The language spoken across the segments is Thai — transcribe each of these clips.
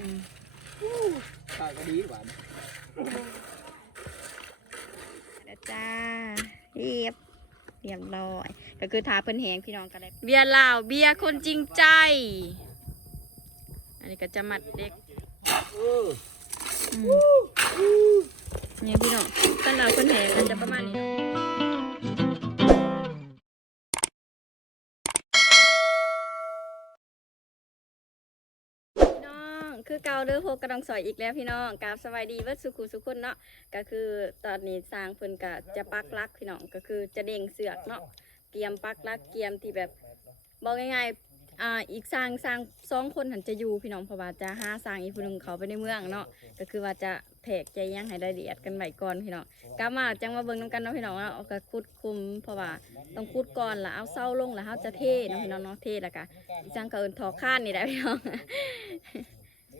อืมข้าวก็ดีหวานแล้วจ้าเรียบเรียบร้อย ก็คือทาเพิ่นแหงพี่น้องกันเลยเบียร์ลาวเบียร์คนจริงใจ อันนี้ก็จะมัดเด็กเนี่ยพี่น้องต้นลาวเพิ่นแหงอาจจะประมาณนี้ คือเก่าเด้อโพกระดองสอยอีกแล้วพี่น้องกราบสวัสดีเวัดสุขุสุขคนเนาะก็คือตอนนี้สร้างเพิ่นก็จะปักลักพี่น้องก็คือจะเด้งเสือกเนาะเกียมปักลักเกียมที่แบบบอกง่ายๆอ่าอีกสร้างสร้างสองคนหันจะอยู่พี่น้องเพราะว่าจะห้าสร้างอีกผู้หนึ่งเขาไปในเมืองเนาะก็คือว่าจะแผกใจยังให้ได้ละเอียดกันไว้ก่อนพี่น้องกลับมาจังมาเบิ่งนํกันเนาะพี่น้องเนาะเอาก็คุดคุมเพราะว่าต้องคุดก่อนแล้วเอาเศร้าลงแล้วเฮาจะเทเนาะพี่น้องเนาะเทแล้วก็อีกสร้างก็เอินทอข้านนี่แหละพี่น้อง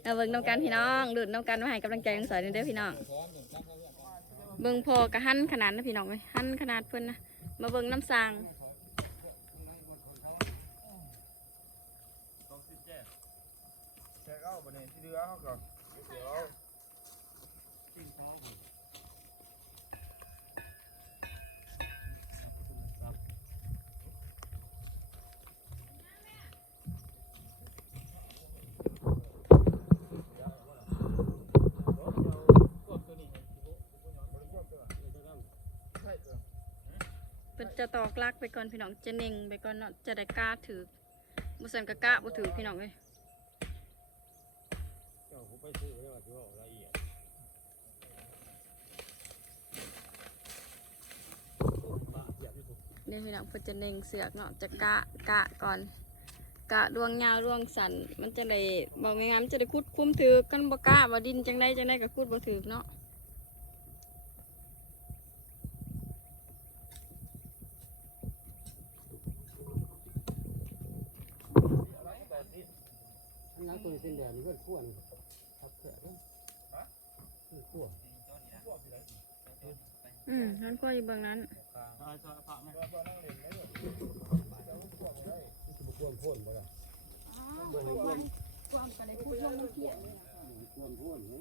เอาเบิ่งน้ำกันพี่น้องดูดน้ำกันมาให้กำลังใจทั้งสอยเด้อพี่น้อง เบิ่งพอกระหั่นขนาดนะพี่น้องเลยหั่นขนาดเพิ่นนะ มาเบิ่งน้ำสางแค่เอาไปเนี่ยที่เรือเขาก่อน เพิ่นจะตอกลักไปก่อนพี่น้องจะเน่งไปก่อนเนาะจะได้กล้าถือบ่ซั่นก็กล้าบ่ถือพี่น้องเอ้ยนี่พี่น้องเพิ่นจะเน่งเสือกเนาะจะกะกะก่อน กะดวงยาวดวงสันมันจะได้บอกง่ายๆมันจะได้คุดคุ้มถือกันบ่กล้าว่าดินจังไดจังไดก็คุดบ่ถือเนาะ นนั้นตัวเส้นแดงนี่ก็ขั้วนี่ครับเถอะเด้อขั้วอืมนั่นก็อยู่เบื้องนั้นบุกวพ่นบ่ล่ะความกันในพูดลงน้ำเขียนบวพ่นนี่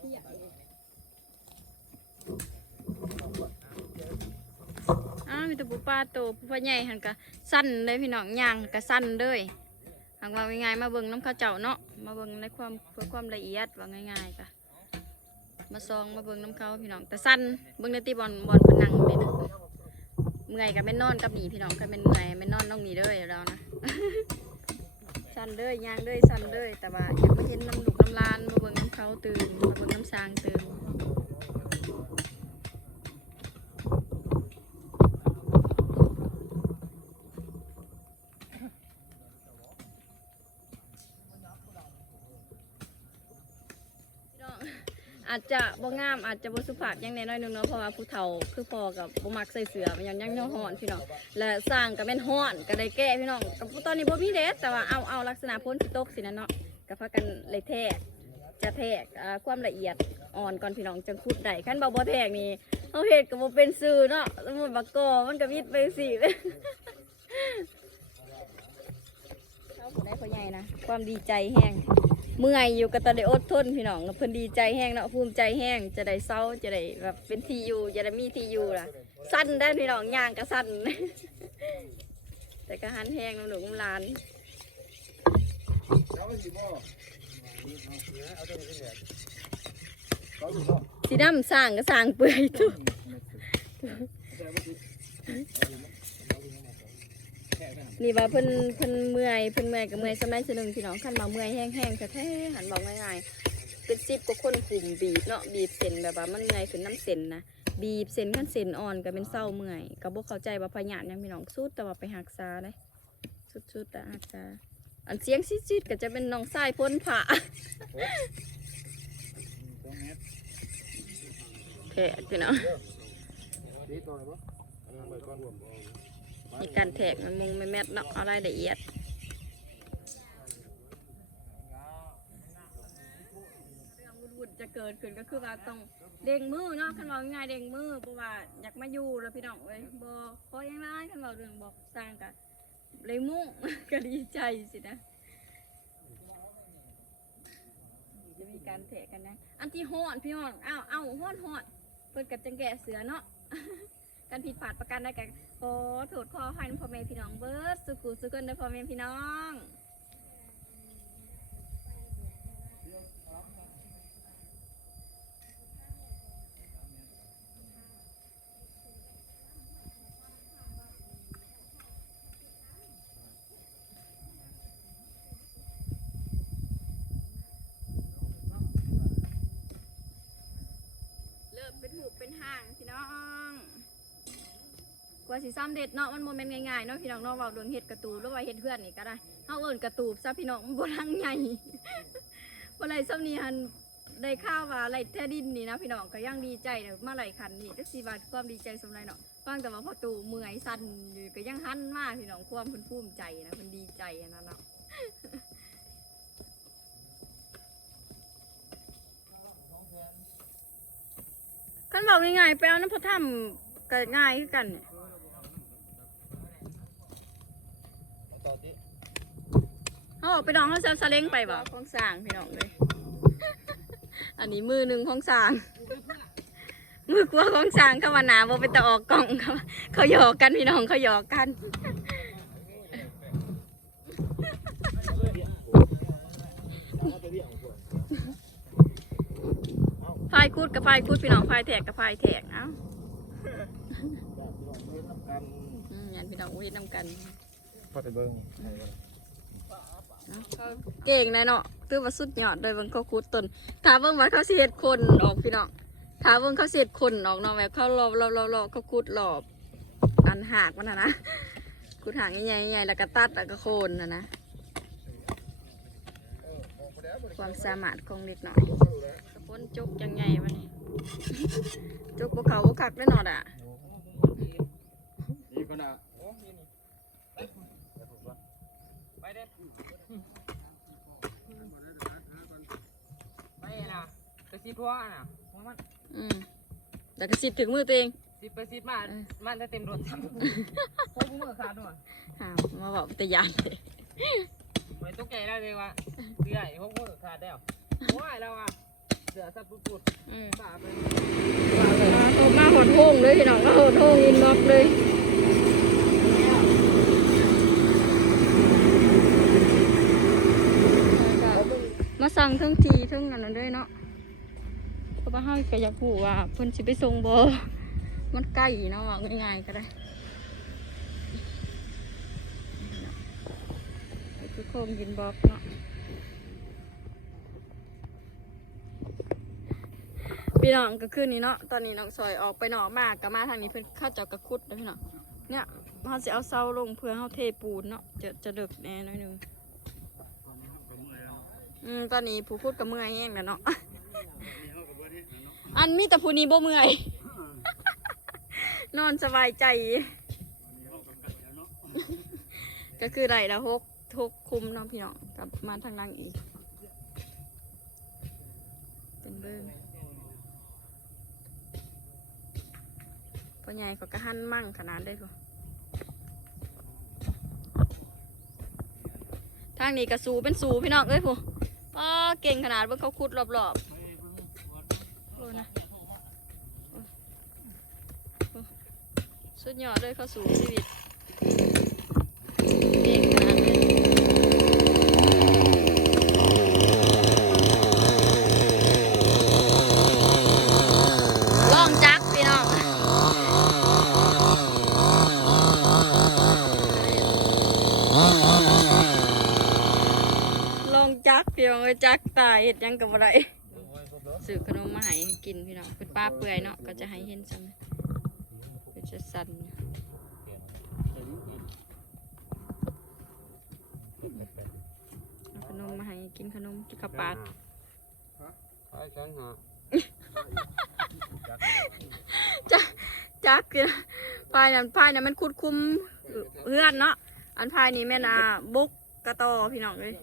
อ้าวมีแต่ปูปลาโตปูปลาใหญ่หันกะสั้นเลยพี่น้องย่างกะสั้นเลยหากว่าง่ายๆมาเบิ่งน้ำข้าวเจ้าเนาะมาเบิ่งในความเพื่อความละเอียดว่าง่ายๆกะมาซองมาเบิ่งน้ำเขาพี่น้องแต่สั้นเบิ่งในตีบอลบอลพนังเลยนะเมื่อยกับแม่นอนกับหนีพี่น้องกับเป็นเมื่อยแม่นอนต้องหนีเด้อเรานะสั้นเด้อยางเด้อสั้นเด้อแต่ว่าอยากมาเห็นน้ำลูกน้ำลานมาเบิ่งน้ำเขาตื่นมาเบิ่งน้ำซางตื่น พี่น้อง อาจจะบ่งามอาจจะบ่สุภาพอยังแน่น้อยนึงเนาะเพราะว่าผู้เฒ่าคือพอกับบ่มักใส่เสื้อมันยังยังยังฮ้อนพี่น้องและสร้างก็แม่นฮ้อนก็ได้แก้พี่น้องกับตอนนี้บ่มีแดดแต่ว่าเอาเอาลักษณะพ้นสิตกสินะเนาะก็พากันเลยแทกจะแทกความละเอียดอ่อนก่อนพี่น้องจังขุดได้คันเบ่บ่แทกนี่เฮาเฮ็ดก็บ่เป็นซื่อเนาะสมมุติว่ากอมันก็วิดไปสิเลยเขาบ่ได้พ่อใหญ่นะความดีใจแฮง เมื่อยอยู่ก็ตอนได้อดทนพี่น้องเพิ่นดีใจแห้งเนาะภูมิใจแห้งจะได้เศร้าจะได้แบบเป็นทีอยู่จะได้มีทีอยู่ล่ะ สั้นได้พี่น้องย่างก็สั้น แต่ก็หันแห้งน้ำหนุกน้ำลานเอาไปสิบ่เอาตัวนี้เส้นแดงเขาอยู่บ่สีดำสร้างก็สร้างเปื่อยทุก นี่ว่าเพิ่นเพิ่นเมื่อยเพิ่นเมื่อยก็เมื่อยสมัยสนึงพี่น้องคันมาเมื่อยแห้งๆแท้ๆหันบอกง่ายๆเป็นสิบกว่าคนกลุ่มบีบเนาะบีบเส้นแบบว่ามันเมื่อยขึ้นน้ำเส้นนะบีบเส้นขั้นเส้นอ่อนก็เป็นเศร้าเมื่อยก็บ่เข้าใจว่าพยานยังพี่น้องสุดแต่ว่าไปหักษาเลยสุดๆแต่หักษาอันเสียงซิดๆก็จะเป็นน้องสายพ้นผ่าต้องเฮ็ดแขกพี่น้อง มีการแทกมันมุงไม่แมทเนาะเอารายละเอียดวุ่นจะเกิดขึ้นก็คือว่าต้องเด้งมือเนาะคันว่าง่ายเด้งมือเพราะว่าอยากมาอยู่แล้วพี่น้องเอ้ยบ่ขอยังไงคันว่าเรื่องบอกสร้างกันเลยมุ่งก็ดีใจสินะจะมีการแถกันนะ อันที่ฮ้อนพี่น้องอ้าวเอ้าฮ้อนฮ้อนเพิ่นกับจังแก่เสือเนาะ การผิดพลาดประกันได้กันขอโทษขออภัยพ่อแม่พี่น้องเบิร์ดสุขุสุขคนเด้อพ่อแม่พี่น้อง เริ่มเป็นหูเป็นห่างพี่น้อง ก ว่าสิซ้ำเด็ดเนาะมันโมเมนต์ง่ายๆเนาะพี่น้องเนาะเว่าเรื่องเห็ดกระตูบหรือว่าเห็ดเพื่อนนี่ก็ได้เฮาเอิ้นกระตูบซะพี่น้องมันบ่ทังใหญ่บ่ไรซ้ำนี้หันได้ข้าวว่าไรแท้ดินนี่นะพี่น้องก็ยังดีใจเด้อมาไหลคันนี่จักสิว่าความดีใจสมไรเนาะฟังแต่ว่าพอตูเมื่อยสั่นอยู่ก็ยังหันมาพี่น้องความเพิ่นภูมิใจนะเพิ่นดีใจนนั้นเนาะคันบอกง่ายๆไปเอาน้ำพระถ้ำก็ง่ายคือกันเนี่ย ต่อที่ เขาบอกไปดองเขาแซมซาเล้งไปบ่ของสร้างพี่น้องเลย อันนี้มือหนึ่งของสร้าง มือกลัวของสร้างเข้ามาหนาบ่ไปตะออกกล่องเขาเขาหยอกกันพี่น้องเขาหยอกกันพายคูดกับพายคูดพี่น้องพายแทกกับพายแทกเอ้าอืมยันพี่น้องอุ้ยน้ำกันพอไปเบิ้ง เก่งเลยเนาะคือว่าสุดยอดเลยเบิ่งเขาคูดต้นถ้าเบิ่งว่าเขาสิเฮ็ดคนออกพี่น้องถ้าเบิ่งเขาสิเฮ็ดคนออกเนาะแบบเขารอบรอบรอบรอบเขาคูดรอบอันหากมันน่ะนะคูดหางใหญ่ๆใหญ่แล้วก็ตัดแล้วก็โคนน่ะนะความสามารถของเด็กหน่อยคนจกจังไงวะนี่จกบ่เขาบ่คักได้เนาะอะนี่ก็น่ะไปเด้ไปนะ ไปซีพัวน่ะพัวมันอืมแล้วก็สิถึงมือตัวเองซีไปซีมาเออมันจะเต็มรถพวกมือขาดด้วยอ้าวมาบอกแต่ยานเลยไม่ตกใจแล้วเลยว่าเรื่อยพวกมือขาดแล้วว้ายเราอะเสือสับปุดอืมๆป่าไปโทรมาหดโฮงเลยพี่น้องก็หดโฮงอินบ็อกซ์เลยมาสั่งทั้งทีทั้งนั้นด้วยเนาะ เพราะว่าเฮาก็อยากรู้ว่าเพิ่นสิไปส่งบ่มันใกล้เนาะว่าง่ายๆก็ได้นี่คือโคงยินบ็อกเนาะพี่น้องก็คือนี่เนาะตอนนี้น้องซอยออกไปนอกมากก็มาทางนี้เพื่อนเข้าเจ้ากระคุดเลยพี่น้องเนี่ยเขาจะเอาเสาลงเพื่อเขาเทปูนเนาะจะจะเดึกแน่น่อยหนึงอืมตอนนี้ผู้คุดกับเมื่อยแห้งแล้วเนาะ อันมีแต่ผู้นี้บ่เมื่อย นอนสบายใจ ก็คือไรละหกหกคุมเนาะพี่น้องกลับมาทางล่างอีก เป็นเบิ้งพ่อใหญ่เขาก็หั่นมั่งขนาดได้พอทางนี้ก็สูเป็นสูพี่น้องเอ้ยพวป้าเก่งขนาดว่าเขาขุดรอบๆ โอ้นะโอ้โอ้สุดยอดเลยเขาสูชีวิตเก่งนาดเลยลองจักพี่น้องลองจักพี่น้องเอ้ยจักตายเห็ดยังกับอะไร ให้กินพี่น้องเป็นป้าเปื่อยเนาะก็จะให้เห็นซ้ำเป็นจะสั่นเอาขนมมาให้กินขนมที่ขับปาดไปฉันหาจักคือพายนั้นพายนั้นมันคุดคุมเฮือนเนาะอันพายนี้แม่นอะบุกกระตอพี่น้องเลย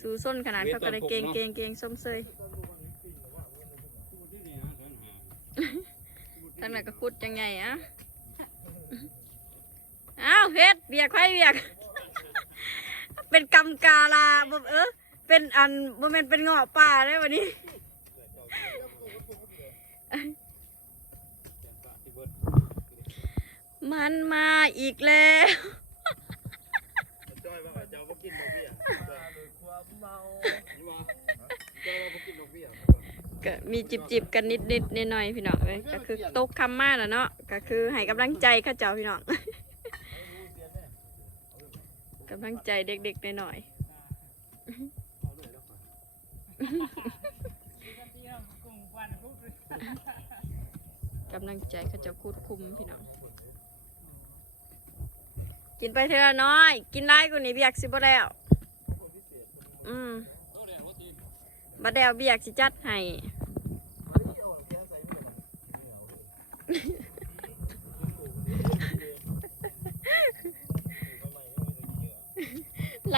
สูส้นขนาดเขาก็ได้เกงเกงเกงส้มเซย ทางนั้นก็คุดยังไงอะอ้าวเฮ็ดเบียกไข่เบียก เป็นกำกาลาบ่เออเป็นอันบ่แม่นเป็นเงาะป่าได้วันนี้มันมาอีกแล้วจ้อยว่าเจ้าบ่กินดอกเบี้ยเมาจ้อยว่าบ่ ก็มีจิบจิบๆกันนิดนิดๆหน่อยๆพี่น้องเลยก็คือตกคำมาแล้วเนาะก็คือให้กำลังใจข้าเจ้าพี่น้องกำลังใจเด็กๆหน่อยๆกำลังใจข้าเจ้าคูดคุมพี่น้องกินไปเถอะน้อย กินได้กูนี่เบียกสิบ่แล้ว อืมบัดแดวเบียกสิจัดให้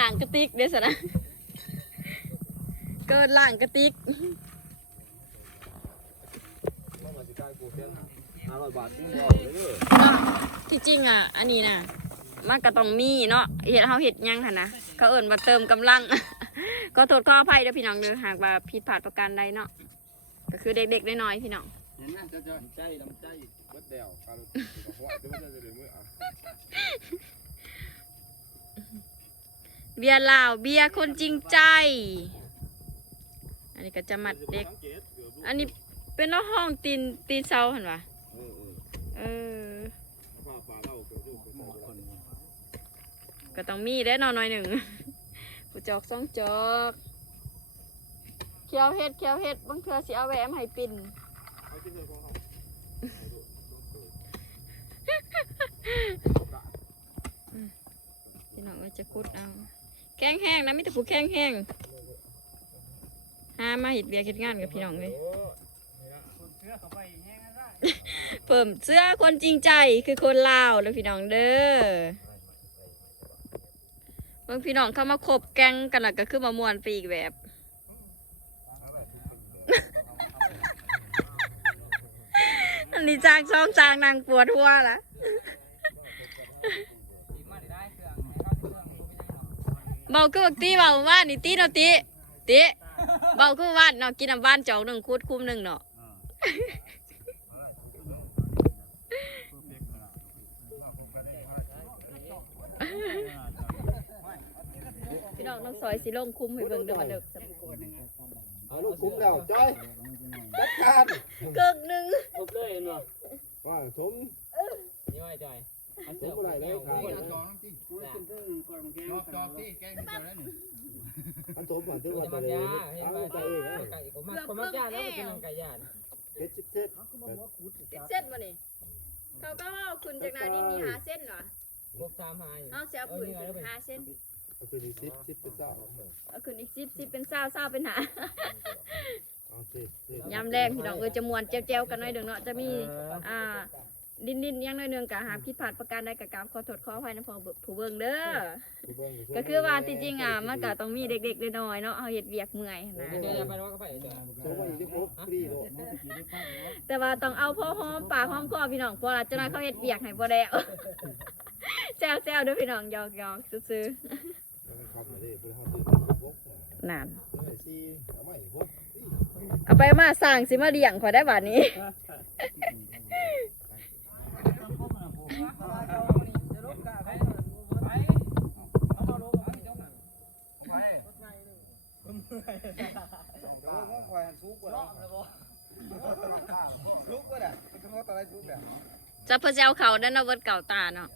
างกระติกเด้อสนะเกินล่างกระติกที่จริงอะ อันนี้นะมันก็ต้องมีเนาะเห็ดเฮาเห็ดยังค่ะนะเขาเอิ่นมาเติมกำลัง ก็โทษขออภัยเด้อพี่น้องเด้อหากว่าผิดพลาดประการใดเนาะก็คือเด็กๆน้อยๆพี่น้องเห็นหน้าเจ้าจ้อยใจน้ำใจเบิดแดวการก็หัวเดี๋ยวมันจะได้มื้ออะ เบียร์ลาวเบียร์คนจริงใจ อันนี้ก็จะมัดเด็ก อันนี้เป็นน้องห้องตีนตีนเสาหันวะเออก็ต้องมีได้นอนหน่อยหนึ่งกูจอกสองจอกเคียวเฮ็ดเคียวเฮ็ดบางเทื่อสิเอาแหวมให้ปิ่นพี่น้องก็จะคุดเอา แข้งแห้งนะมิแต่ผู้แข้งแห้งหามาเห็ดเบียร์เห็ดงานกับพี่น้องเลยเสื้อเข้าไปแห้งได้เพิ่มเสื้อคนจริงใจคือคนลาวแล้วพี่น้องเด้อบางพี่น้องเข้ามาคบแก๊งกันแล้วก็คือมามวนไปอีกแบบอันนี้จางช่องจางนางปวดหัวละ บาคือบักตีเบาว่านี่ตีเนาะตีตีเบาคือว่าเนาะกินน้ำบ้านจอกหนึ่งคูดคุ้มหนึ่งเนาะพี่น้องต้องซอยสิลงคุ้มให้เบิ่งเด้อมาเด้อเอาลูกคุ้มแล้วจ้อยจัดการเกิกหนึ่งครบเลยเห็นบ่ว่าสมนี่ว่าไอ้จอย เอาสเสื้อมบ่ได้เลยครับคนจองที่กูกินเพิ่งก่อนมันแกงจอกที่แกงนี่จอแล้วนี่อันสมอะถึงกูว่าจะจะมักได้ยาเห็นเอาว่าใจไก่เองนะไก่กูมักกูมักยาแล้วมันเป็นนางไก่ยาเฮ็ดสิบเซ็ตเส้นมานี่เขาก็ว่าคุณจากนานี่มีหาเส้นเหรอพวกตามหาอยู่เอาเสียผืนเป็นหาเส้นก็คือนี่สิบสิบเป็นเจ้าเอาคืนอีกสิบสิบเป็นเศร้าเศร้าเป็นหาเอาสิบสิบยำแรกพี่น้องเออจะมวนเจียวๆกันหน่อยเดึงเนาะจะมีอ่า ดินดินๆอยังน้อยหนึงกะหาผิดพลาดประการใดกะกราบขอโทษขออภัยนะพ่อผู้เบิ่งเด้อ ก็คือว่าที่จริงอะมันก็ต้องมีเด็กๆน้อยๆเนาะเฮาเฮ็ดเวียกเมื่อยนะเดี๋ยวจะไปว่าก็ไปจอยสมว่าอีกที่พบฟรีโลดแต่ว่าต้องเอาพ่อหอมปากหอมคอพี่น้องเพราะว่าเจ้านายเขาเฮ็ดเวียกให้บ่แล้วแซวๆเด้อพี่น้องหยอกๆซื่อครับมาดิเพิ่นเฮาซื้อพกๆนั่น เอาให้สิเอาไม่พกเอาไปมาสร้างสิมาเลี้ยงขอยได้บัดนี้เดี๋ยวมัน จะมาตะไลสุกน่ะจะเพิ่นสิเอาเขาด้านเอาเบิดเก่าตาเนาะ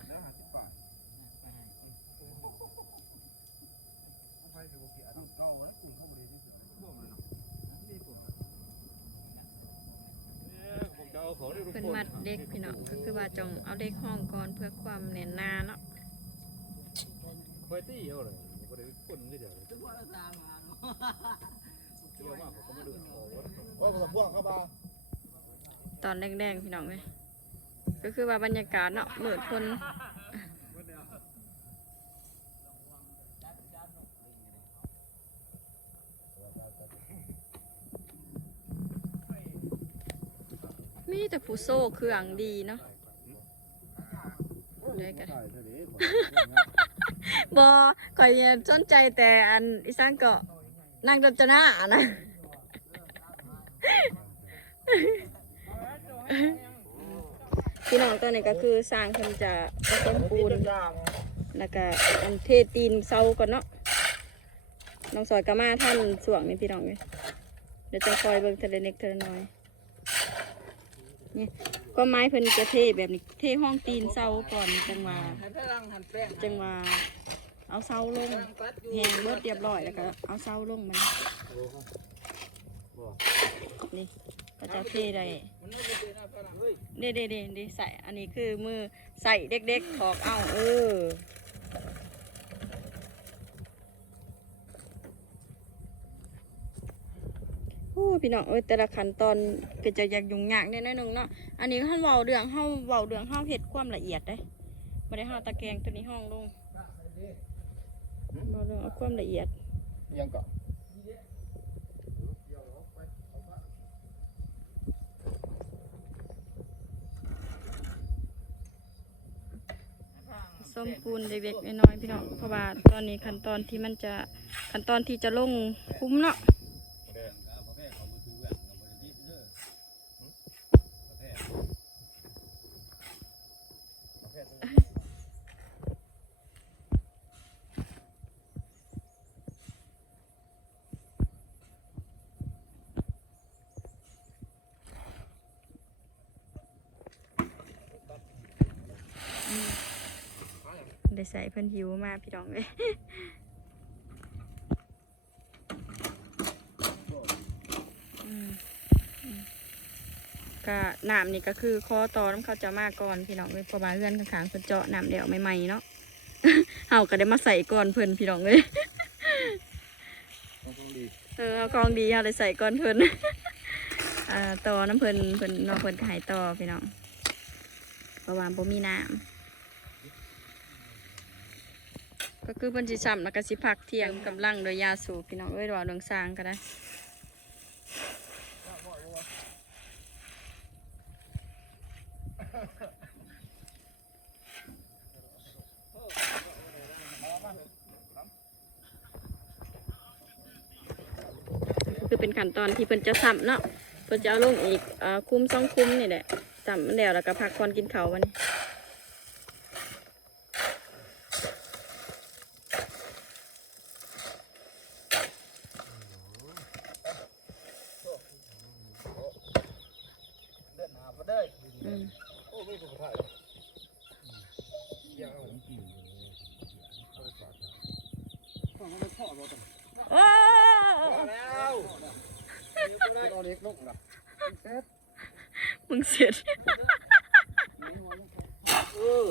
เพิ่นมัดเด็กพี่น้องก็คือว่าจงเอาเด็กห้องก่อนเพื่อความแน่นหนาเนาะควายตี้เอาเลยบ่ได้คนคือเดียวเลยเที่ยวมากเขาก็มาดึงออกว่าบ่พวกเข้ามาตอนแดงๆพี่น้องเลยก็คือว่าบรรยากาศเนาะเหมือนคน มีแต่ผู้โซ่เครื่องดีเนาะได้กันใช่เท่านี้บอข่อยสนใจแต่อันอีสานเกาะเนางรจนานะ พี่น้องตอนนี้ก็คือสร้างเพิ่นจะผสมปูนแล้วก็อันเทตีนเซาก่อนเนาะน้องสอยก็มาท่านสวงนี่พี่น้องเลยเดี๋ยวจะคอยเบิ่งเทเลเน็กเทเลน้อย นี่ก็ไม้เพิ่นจะเทแบบนี้เทห้องตีนเซาก่อนจังหวะจังหวะเอาเซาลงแหงเบิดเรียบร้อยแล้วก็เอาเซาลงมันนี่ก็จะเทได้มันไม่ได้เป็นพลังเด้เด้เด้เด้ใส่อันนี้คือมือใส่เด็กๆถอกเอาเออโอ้ พี่น้องเอ้ยแต่ละขั้นตอนก็จะอยากยุ่งยากเนี่ยนิดนึงเนาะอันนี้เขาเว้าเรื่องเฮาเว้าเรื่องเฮาเฮ็ดความละเอียดได้บ่ได้เฮาตะแกรงตัวนี้ห้องลงเว้าเรื่องเอาความละเอียดยังเกาะส้มปูนเล็กๆน้อยๆพี่น้องเพราะว่าตอนนี้ขั้นตอนที่มันจะขั้นตอนที่จะลงคุ้มเนาะ ได้ใส่เพิ่นหิวมาพี่น้องเลยก็น้ำนี่ก็คือคอตอน้ำเขาจะมาก่อนพี่น้องเลยเพราะว่าเพื่อนข้างๆเพิ่นเจาะน้ำเดี่ยวใหม่ๆเนาะเฮาก็ได้มาใส่ก่อนเพิ่นพี่น้องเลยเออเอากองดีเฮาได้ใส่ก่อนเพิ่นอ่าต่อน้ำเพิ่นเพิ่นน้องเพิ่นก็ให้ต่อพี่น้องเพราะว่าบ่มีน้ำก็ คือเพิ่นสิซ้ำแล้วก็สิพักเที่ยงกำลังโดยยาสูบพี่น้องเอ้ยรื่องสางก็ได้คือเป็นขั้นตอนที่เพิ่นจะซ้ำเนาะเพิ่นจะเอาลงอีกอคุ้มสองคุ้มนี่แหละซ้ำมันแล้วแล้วก็พักก่อนกินเขาวันนี้ เดินหามาเด้อ อืม โอ้ไม่สุขภาพยังเอา ต้องเอาไปทอดบ่ต้อง โอ้ แล้ว เอาเล็กลงนะเซ็ต มึงเสร็จ เออ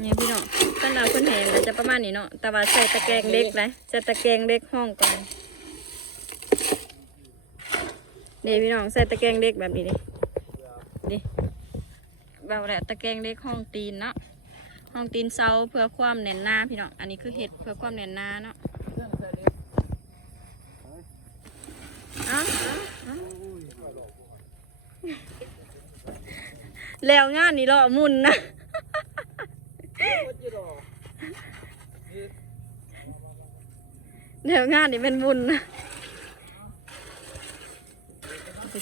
เนี่ยพี่น้องตั้งแต่คนเห็นก็จะประมาณ นี้เนาะแต่ว่าใส่ตะแกรงเล็กนะใส่ตะแกรงเล็กห้องก่อนนี่พี่น้องใส่ตะแกรงเล็กแบบนี้ดิดิแบบแหละตะแกรงเล็กห้องตีนเนาะห้องตีนเซาเพื่อความแน่นหน้าพี่น้องอันนี้คือเห็ดเพื่อความแน่นหน้าเนาะเอาแล้วงานนี่รอมุนนะ เดี๋ยวงานนี่เป็นบุญนะ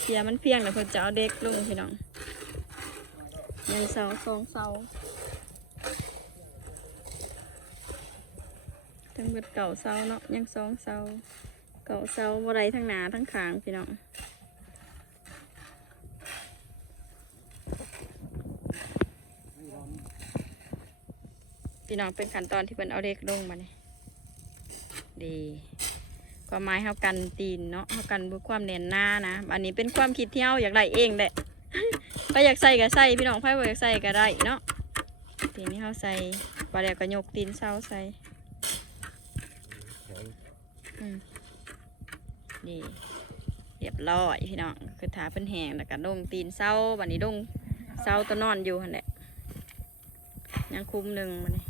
เคลียมันเพียงเดี๋ยวเพิ่นจะเอาเด็กลงพี่น้องยังเสาสองเสาทั้งเบิดเก่าเสาเนาะยังสองเสาเก่าเสาบ่ไรทั้งหนาทั้งขางพี่น้องพี่น้องเป็นขั้นตอนที่เพิ่นเอาเด็กลงมาเนี่ย ดีความหมายเฮากันตีนเนาะเฮากันด้วยความแน่นหน้านะ อันนี้เป็นความคิดที่เฮาอยากได้เองแหละไปอยากใส่ก็ใส่พี่น้องไผบ่อยากใส่ก็ได้เนาะทีนี้เฮาใส่ปลาแล้วก็ยกตีนเสาใส่อืมนี่เรียบร้อยพี่น้องคือถาเพิ่นแห้งแล้วก็ดงตีนเสาบัดนี้ดงเสาตัวนอนอยู่หั่นแหละยังคุมหนึ่งบัดนี้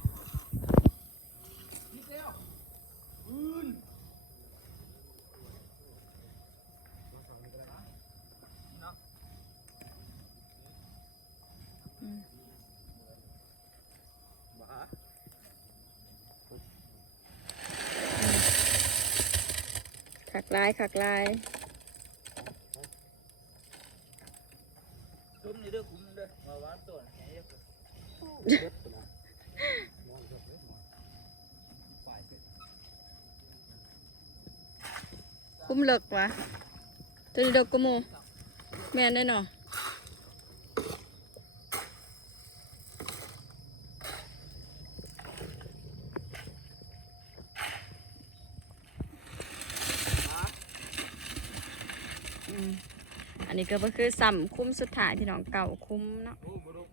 ลายขักลายคุ้มนี่เด้อคุ้มเด้อมาวัดตัวไหนเด้อเด็ดตัวนะมองเด็ดเด็ดมองฝ่ายเด็ดคุ้มเลิกวะตัวนี้ดอกกระโมแม่นได้เนาะ อืม อันนี้ก็คือสัมคุ้มสุดท้ายพี่น้องเก่าคุ้มเนาะ โอ้บ่รู้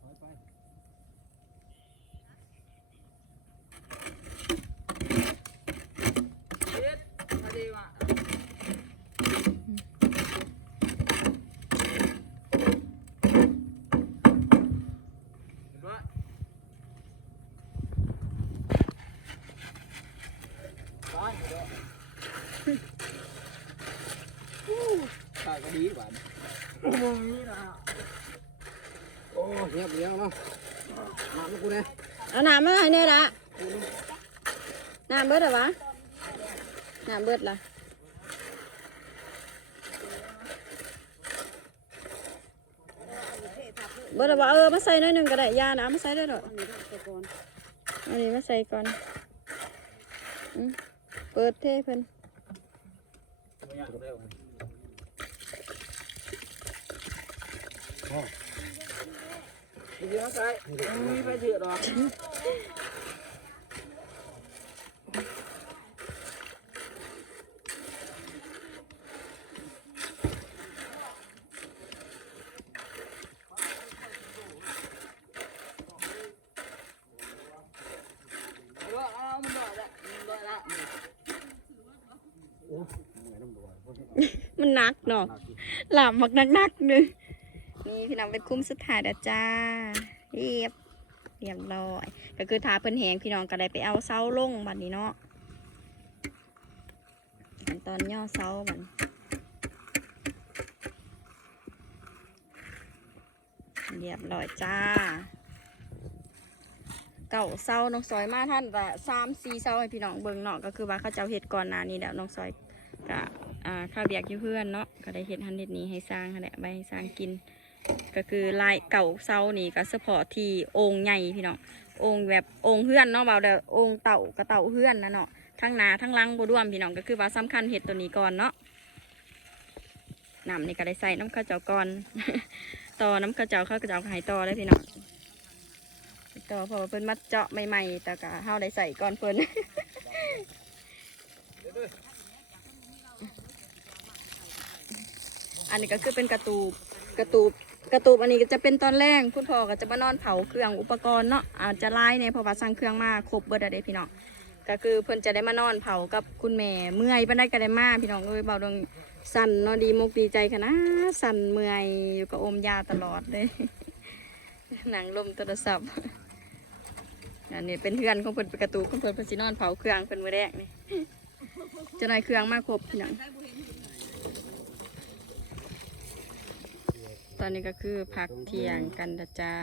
ถอยไป เฮ็ดพอดีว่ะเห็นว่าบ้านอยู่เด้อ ตายก็ดีหวาน โอ้ยนะโอ้เงียบเลี้ยงเนาะมาลูกกูเนี่ยเอาน้ำมาให้แน่ละน้ำเบิดเหรอวะน้ำเบิดละเบิดเหรอวะเออมาใส่หน่อยหนึ่งก็ได้ยานะเอามาใส่ด้วยเหรออันนี้มาใส่ก่อนอืมเปิดเทเพิ่น ไม่อยาก เร็วเดี๋ยวใส่ไม่ไปเถื่อหรอกเอามันบ่ละมันบ่ละโอ้เหนื่อยน้ำด้วยมันหนักเนาะหลับมักนักนักๆหนึงนี่ พี่น้องเป็นคุ้มสุดท้ายแล้วจ้าเรียบเรียบร้อย ก็คือทาเพิ่นแหงพี่น้องก็ได้ไปเอาเสาลงบัดนี้เนาะขั้นตอนย่อเสาบัดเรียบร้อยจ้า เก่าเสาน้องซอยมาท่านแต่สามสี่เสาให้พี่น้องเบิ่งเนาะก็คือว่าเขาเจ้าเห็ดก่อนหน้านี้แล้วน้องซอยก็อ่าข้าวเบียกอยู่เพื่อนเนาะก็ได้เห็ดฮันเด็ดนี้ให้สร้างนั่นแหละใบให้สร้างกิน ก็คือลายเก่าเสานี่ก็เฉพาะที่องค์ใหญ่พี่น้ององค์แบบองค์เฮือนเนาะเบาเดอองค์เต่ากระเต่าเฮือนนะเนาะทั้งนาทั้งลังบรวมพี่น้องก็คือว่าสำคัญเห็ดตัวนี้ก่อนเนาะนำนี่ก็ได้ใส่น้ำข้าวเจ้าก่อนต่อน้ำข้าวเจ้าข้าวเจ้าหายต่อเลยพี่น้องต่อเพราะว่าเพิ่นมัดเจาะใหม่ๆแต่ก็เฮาได้ใส่ก่อนเพิ่นอันนี้ก็คือเป็นกระตูกระตู กระตูบอันนี้ก็จะเป็นตอนแรกคุณพ่อก็จะมานอนเผาเครื่องอุปกรณ์เนาะอาจจะไล่เนี่ยเพราะว่าสั่งเครื่องมาครบเบิดอะเด้พี่น้องก็คือเพิ่นจะได้มานอนเผากับคุณแม่เมื่อยปานใดก็ได้มาพี่น้องเอ้ยเบาดวงสั่นเนาะดีมุกดีใจขนาดสั่นเมื่อยอยู่กับอมยาตลอดเลยหนังลมโทรศัพท์อันนี้เป็นเพื่อนของเพิ่นประตูของเพิ่นเพิ่นสินอนเผาเครื่องเพิ่นมื้อแรกนี่จะนายเครื่องมาครบพี่น้อง ตอนนี้ก็คือพักเที่ยงกันนะจ้า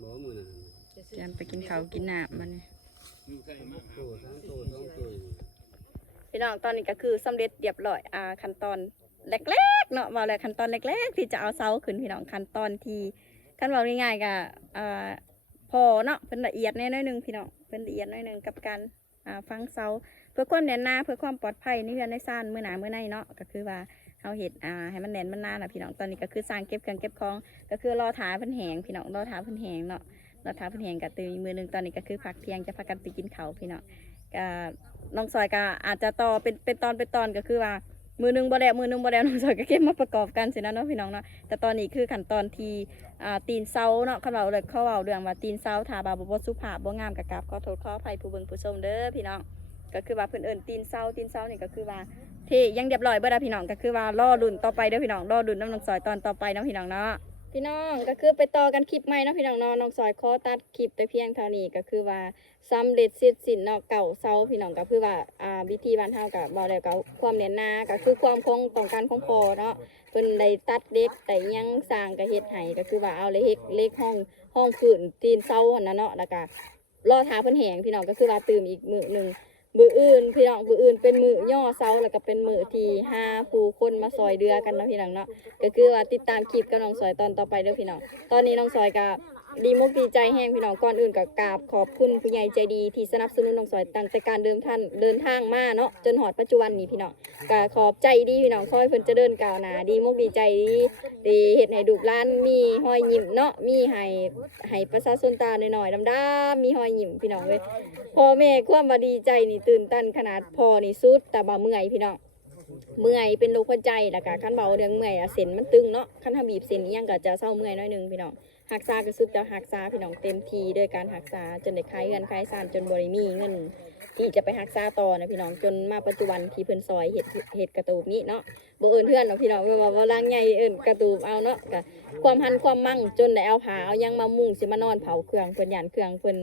หมอมือนั่นเตรียมไปกินข้าวกินน้ำมันนี่โตสามโตสองโตพี่น้องตอนนี้ก็คือสำเร็จเรียบร้อยอ่าขั้นตอนแรกๆเนาะว่าแล้วขั้นตอนแรกๆที่จะเอาเสาขึ้นพี่น้องขั้นตอนที่ขั้นว่าง่ายๆก็อ่าพอเนาะเป็นละเอียดแน่น้อยหนึงพี่น้องเป็นละเอียดน้อยหนึงกับการอ่าฟังเสาเพื่อความแน่นหนาเพื่อความปลอดภัยในเรือนในซ่านเมื่อหนาเมื่อในเนาะก็คือว่า เอาเห็ดอ่าให้มันแน่นมันนานอะพี่น้องตอนนี้ก็คือสร้างเก็บเครื่องเก็บของก็คือรอถาพันแหงพี่น้องรอถาพันแหงเนาะรอถาพันแหงกับตื่นมือหนึ่งตอนนี้ก็คือพักเที่ยงจะพักกันไปกินเขาพี่น้องก็น้องซอยก็อาจจะต่อเป็นเป็นตอนเป็นตอนก็คือว่ามือหนึงบ่แล้วมือหนึงบ่แล้วน้องซอยก็เก็บมาประกอบกันสินะเนาะพี่น้องเนาะแต่ตอนนี้คือขั้นตอนที่อ่าตีนเสาเนาะเขาเบาเลยเขาเบาเรื่องว่าตีนเสาทาบาบบสุภาพบ่งามกับกราบขอโทษขออภัยผู้เบิ่งผู้ชมเด้อพี่น้องก็คือว่าเพิ่นเอิ้นตีนเศร้าตีนเศร้านี่ก็คือว่า ที่ยังเรียบร้อยเบิดแล้วพี่น้องก็คือว่ารอรุ่นต่อไปเด้อพี่น้องรอรุ่นน้ำน้องซอยตอนต่อไปเนาะพี่น้องเนาะพี่น้องก็คือไปต่อกันคลิปใหม่เนาะพี่น้องเนาะน้องซอยขอตัดคลิปแต่เพียงเท่านี้ก็คือว่าสำเร็จเสร็จสิ้นเนาะเก่าเศร้าพี่น้องก็คือว่าอ่าวิธีบ้านเฮาก็บ่ได้วก็ความแน่นหนาก็คือความคงต้องการของพอเนาะเพิ่นได้ตัดเด็กแต่ยังสร้างก็เฮ็ดให้ก็คือว่าเอาเลยเฮ็ดเล็กห้องห้องฝืนตีนเศร้าหั่นน่ะเนาะแล้วก็รอทาเพิ่นแหงพี่น้องก็คือว่าตื่มอีกมื้อหนึง บืออื่นพี่น้องบืออื่นเป็นมือย่อเซาแล้วก็เป็นมือที่ห้าผู้คนมาซอยเดือกันเนาะพี่น้องเนาะก็คือว่าติดตามคลิปกับน้องซอยตอนต่อไปเด้อพี่น้องตอนนี้น้องซอยกับ ดีมุกดีใจแห้งพี่น้องก่อนอื่นก็กราบขอบคุณผู้ใหญ่ใจดีที่สนับสนุนน้องซอยตั้งแต่การเดินท่านเดินทางมาเนาะจนหอดปัจจุบันนี้พี่น้องก็ขอบใจดีพี่น้องคอยเพิ่นจะเดินก้าวหน้าดีมุกดีใจดีดีเฮ็ดให้ดูร้านมีหอยยิ้มเนาะมีให้ให้ประชาชนตาหน่อยๆดำๆมีหอยยิ้มพี่น้องเว้ยพ่อแม่ความว่าดีใจนี่ตื่นตันขนาดพ่อนี่สุดแต่บ่เมื่อยพี่น้องเมื่อยเป็นโรคหัวใจแล้วก็คันเบาเรื่องเมื่อยอะเส้นมันตึงเนาะคันทำบีบเส้นอีหยังก็จะเศร้าเมื่อยน้อยหนึงพี่น้อง หักษาก็สุดจะหักษาพี่น้องเต็มทีด้วยการหักษาจนได้คลายเงินคลายซานจนบริมีเงิน ที่จะไปหักษาต่อนะพี่น้องจนมาปัจจุบันที่เพิ่นซอยเห็ดเห็ดกระตูบนี้เนาะบ่เอิ้นเพื่อนเนาะพี่น้องว่าว่าล่างใหญ่เอิ้นกระตูบเอาเนาะกับความหันความมั่งจนได้เอาผาเอายังมามุ่งสิมานอนเผาเครื่องเพิ่นย่านเครื่องเพิ่น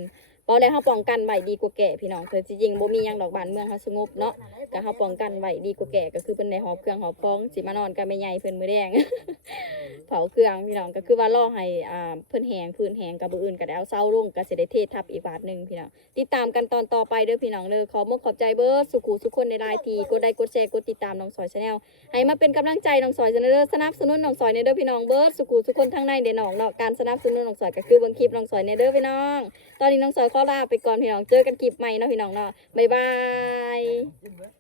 เบาแล้วเขาป้องกันไว้ดีกว่าแก่พี่น้องคือจริงๆบ่มีหยังดอกบานเมืองเขาสงบเนาะก็เขาป้องกันไว้ดีกว่าแก่ก็คือเพิ่นได้หอบเครื่องหอบฟองสิมานอนกันไม่ใหญ่เพิ่นมือแดง เผาเครื่องพี่น้องก็คือว่ารอให้อ่าเพิ่นแหงพื้นแหงกับบ่อื่นก็ได้เอาเซาลงก็สิได้เททับอีกบาทหนึงพี่น้องติดตามกันตอนต่อไปเด้อพี่น้องเด้อขอมกขอบใจเบิดสุขุสุคนในไลน์ทีกดไลค์กดแชร์กดติดตามน้องสอยชาแนลให้มาเป็นกำลังใจน้องสอยชาแนลสนับสนุนน้องสอยในเด้อพี่น้องเบิดสุขุสุคนทั้งในเด้อน้องเนาะการสนับสนุนน้องสอยก็คือเบิ่งคลิปน้องสอยในเด้อพี่น้อง ตอนนี้น้องสอยขอลาไปก่อนพี่น้อง เจอกันคลิปใหม่เนาะพี่น้องเนาะบ๊ายบาย